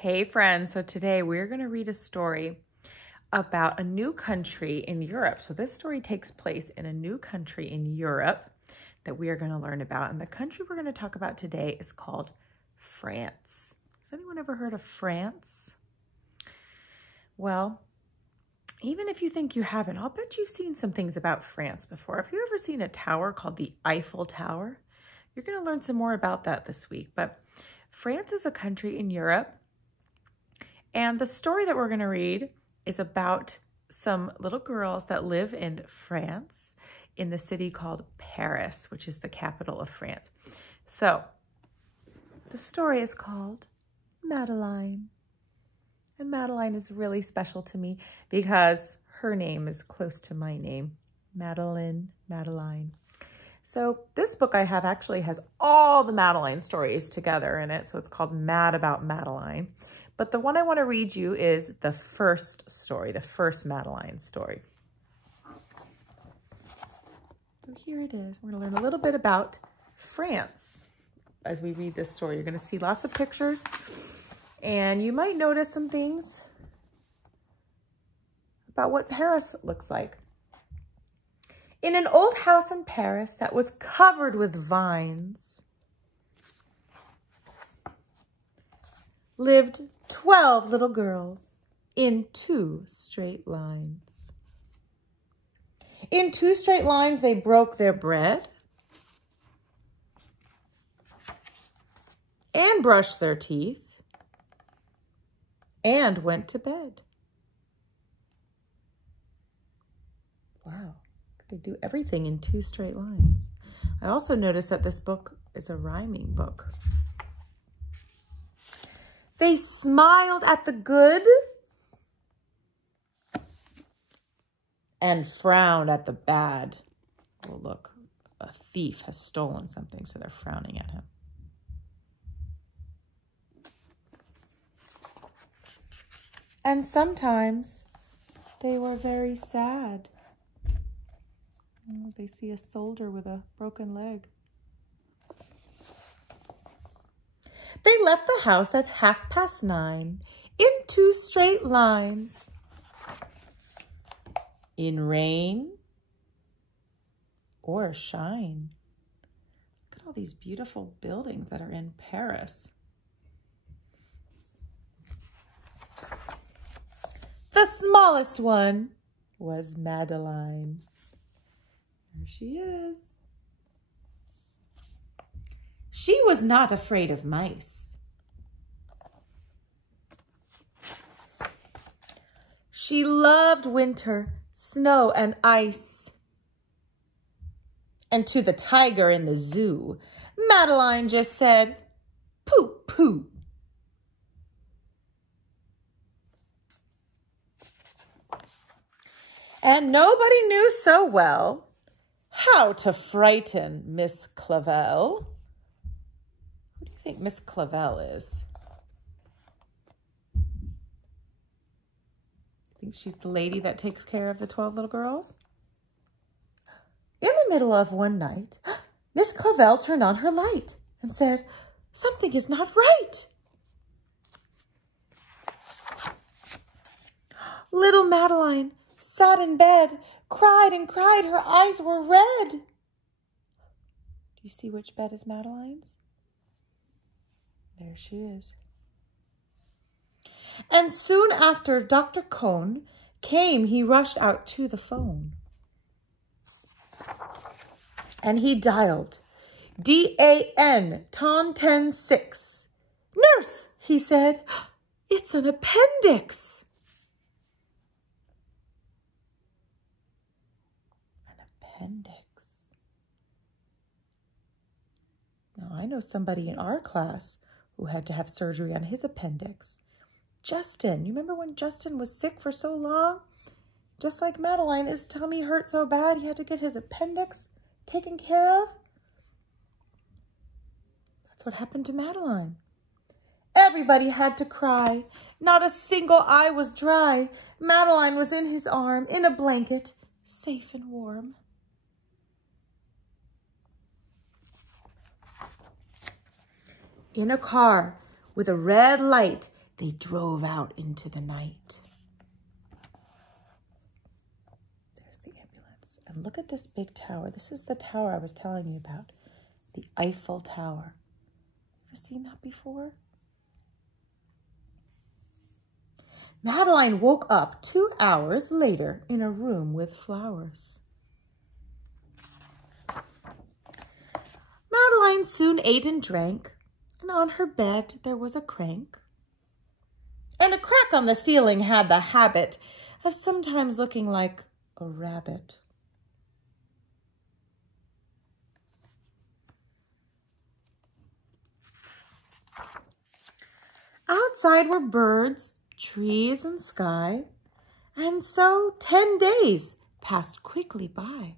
Hey friends, so today we're going to read a story about a new country in Europe. So this story takes place in a new country in Europe that we are going to learn about. And the country we're going to talk about today is called France. Has anyone ever heard of France? Well, even if you think you haven't, I'll bet you've seen some things about France before. Have you ever seen a tower called the Eiffel Tower? You're going to learn some more about that this week. But France is a country in Europe. And the story that we're going to read is about some little girls that live in France in the city called Paris, which is the capital of France. So the story is called Madeline. And Madeline is really special to me because her name is close to my name, Madeline, Madeline. So this book I have actually has all the Madeline stories together in it. So it's called Mad About Madeline. But the one I want to read you is the first story, the first Madeline story. So here it is. We're going to learn a little bit about France as we read this story. You're going to see lots of pictures, and you might notice some things about what Paris looks like. In an old house in Paris that was covered with vines lived 12 little girls in 2 straight lines. In 2 straight lines, they broke their bread and brushed their teeth and went to bed. Wow, they do everything in 2 straight lines. I also noticed that this book is a rhyming book. They smiled at the good and frowned at the bad. Oh, look, a thief has stolen something, so they're frowning at him. And sometimes they were very sad. Oh, they see a soldier with a broken leg. They left the house at 9:30 in 2 straight lines. In rain or shine. Look at all these beautiful buildings that are in Paris. The smallest one was Madeline. There she is. She was not afraid of mice. She loved winter, snow, and ice. And to the tiger in the zoo, Madeline just said, "Pooh, pooh." And nobody knew so well how to frighten Miss Clavel. Who do you think Miss Clavel is? Think she's the lady that takes care of the 12 little girls? In the middle of one night, Miss Clavel turned on her light and said, "Something is not right." Little Madeline sat in bed, cried and cried. Her eyes were red. Do you see which bed is Madeline's? There she is. And soon after Dr. Cohn came, he rushed out to the phone. And he dialed DAN, ton 10-6. "Nurse," he said, "it's an appendix." An appendix. Now, I know somebody in our class who had to have surgery on his appendix. Justin, you remember when Justin was sick for so long? Just like Madeline, his tummy hurt so bad he had to get his appendix taken care of. That's what happened to Madeline. Everybody had to cry. Not a single eye was dry. Madeline was in his arm, in a blanket, safe and warm. In a car with a red light they drove out into the night. There's the ambulance. And look at this big tower. This is the tower I was telling you about, the Eiffel Tower. Ever seen that before? Madeline woke up 2 hours later in a room with flowers. Madeline soon ate and drank, and on her bed there was a crank. And a crack on the ceiling had the habit of sometimes looking like a rabbit. Outside were birds, trees, and sky, and so 10 days passed quickly by.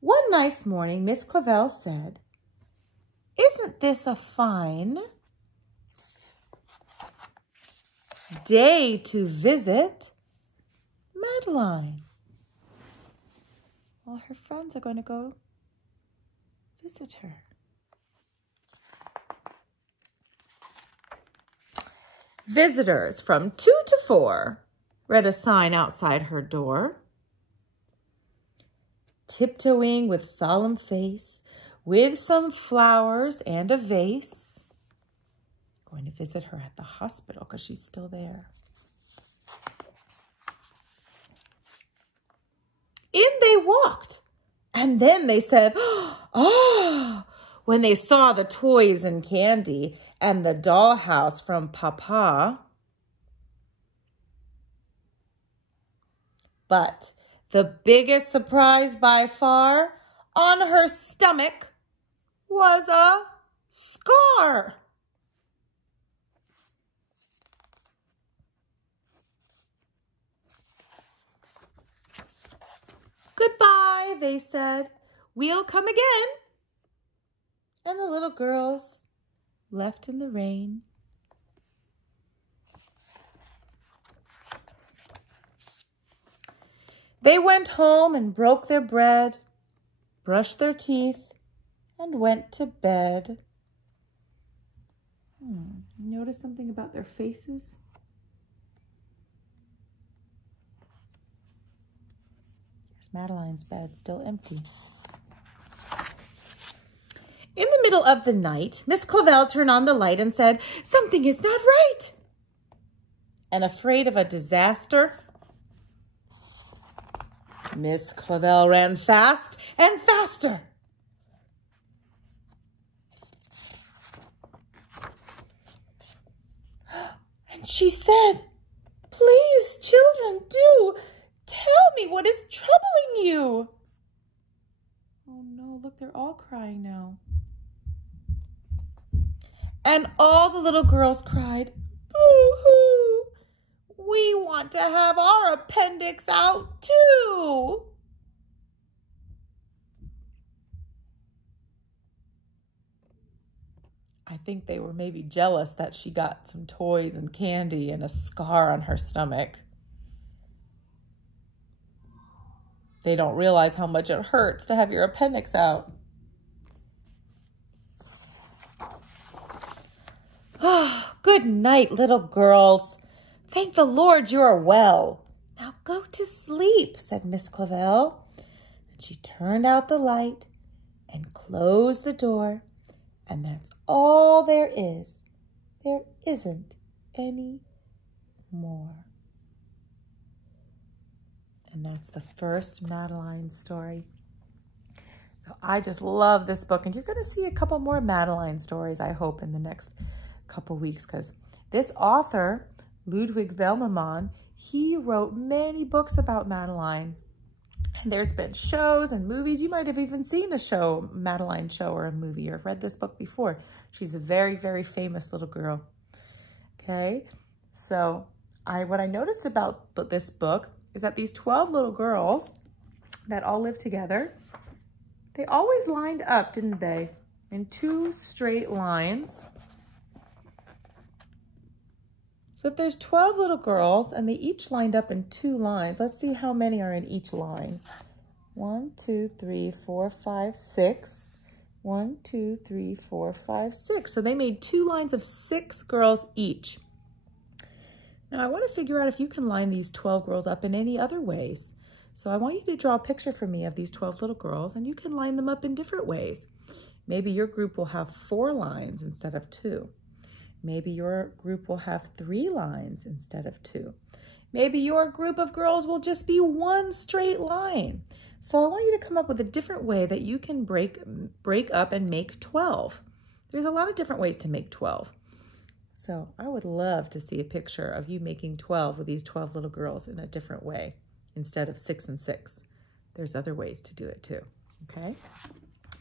One nice morning, Miss Clavel said, "Isn't this a fine day to visit Madeline?" Well, her friends are going to go visit her. Visitors from 2 to 4 read a sign outside her door. Tiptoeing with solemn face, with some flowers and a vase. Going to visit her at the hospital because she's still there. In they walked, and then they said, "Ah!" when they saw the toys and candy and the dollhouse from Papa. But the biggest surprise by far, on her stomach was a scar. "Goodbye," they said. "We'll come again." And the little girls left in the rain. They went home and broke their bread, brushed their teeth, and went to bed. Notice something about their faces? Here's Madeline's bed, still empty. In the middle of the night, Miss Clavel turned on the light and said, "Something is not right." And afraid of a disaster, Miss Clavel ran fast and faster. And she said, "Please, children, do tell me what is troubling you." Oh no, look, they're all crying now. And all the little girls cried, "Boo-hoo! We want to have our appendix out too." I think they were maybe jealous that she got some toys and candy and a scar on her stomach. They don't realize how much it hurts to have your appendix out. Oh, good night, little girls. Thank the Lord you are well. Now go to sleep, said Miss Clavel. And she turned out the light and closed the door. And that's all there is. There isn't any more. And that's the first Madeline story. So I just love this book. And you're going to see a couple more Madeline stories, I hope, in the next couple weeks. Because this author, Ludwig Bellman, he wrote many books about Madeline. And there's been shows and movies. You might have even seen a show, Madeline show or a movie, or read this book before. She's a very, very famous little girl. Okay, so what I noticed about this book is that these 12 little girls that all live together, they always lined up, didn't they? In 2 straight lines. So if there's 12 little girls and they each lined up in 2 lines, let's see how many are in each line. 1, 2, 3, 4, 5, 6. 1, 2, 3, 4, 5, 6. So they made 2 lines of 6 girls each. Now I want to figure out if you can line these 12 girls up in any other ways. So I want you to draw a picture for me of these 12 little girls, and you can line them up in different ways. Maybe your group will have 4 lines instead of 2. Maybe your group will have 3 lines instead of 2. Maybe your group of girls will just be 1 straight line. So I want you to come up with a different way that you can break up and make 12. There's a lot of different ways to make 12. So I would love to see a picture of you making 12 with these 12 little girls in a different way instead of 6 and 6. There's other ways to do it too, okay?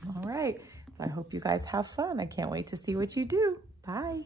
All right, so I hope you guys have fun. I can't wait to see what you do. Bye.